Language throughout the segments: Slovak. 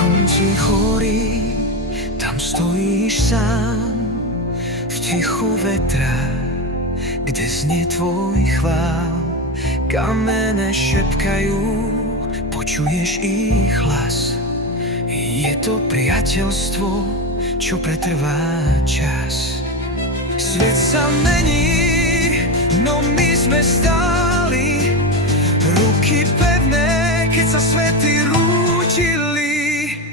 konci hory, tam stojíš sám, v tichu vetra, kde znie tvoj chvál. Kamene šepkajú, počuješ ich hlas. Je to priateľstvo, čo pretrvá čas. Svet sa mení, no my sme stáli, ruky pevné, keď sa svety rútili.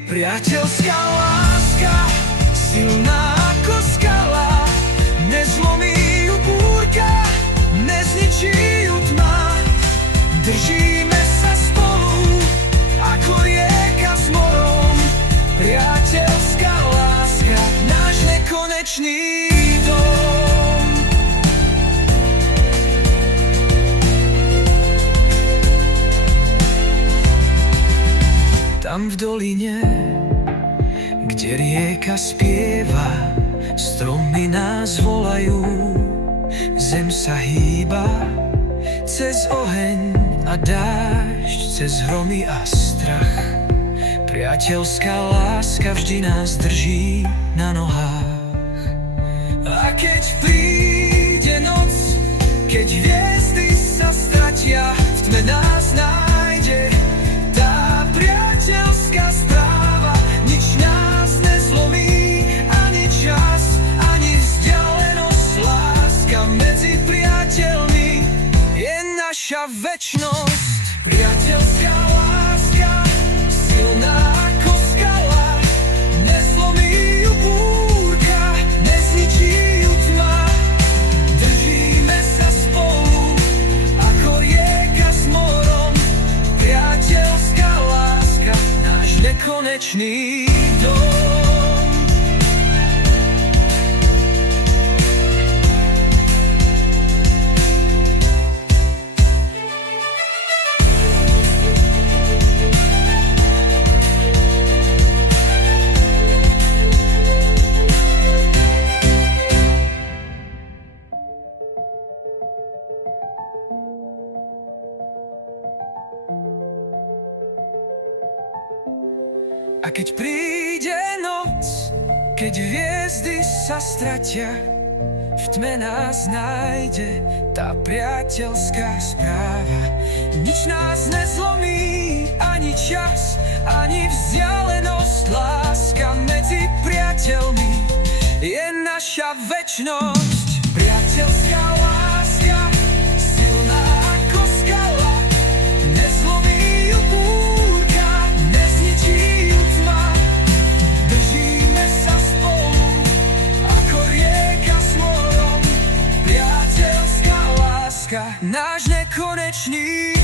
Priateľská láska, silná ako skala, nezlomí ju búrka, nezničí ju tma. Držíme sa spolu, ako rieka s morom. Priateľská láska, náš nekonečný dom. Tam v doline, kde rieka spieva, stromy nás volajú, zem sa hýba. Cez oheň a dážď, cez hromy a strach, priateľská láska vždy nás drží na nohách. A keď príde noc, keď hviezdy sa stratia, v tme nás nájde tá priateľská správa. Nič nás nezlomí, ani čas, ani vzdialenosť. Láska medzi priateľmi je naša večnosť. Priateľská láska, silná ako skala, nezlomí ju búrka, nezničí ju tma. Držíme sa spolu, ako rieka s morom. Priateľská láska, náš nekonečný dom. A keď príde noc, keď hviezdy sa stratia, v tme nás nájde tá priateľská správa. Nič nás nezlomí, ani čas, ani vzdialenosť. Láska medzi priateľmi je naša večnosť. Priateľská láska, silná ako skala, nezlomí ju búrka, nezničí ju tma. Držíme sa spolu, ako rieka s morom. Priateľská láska, náš nekonečný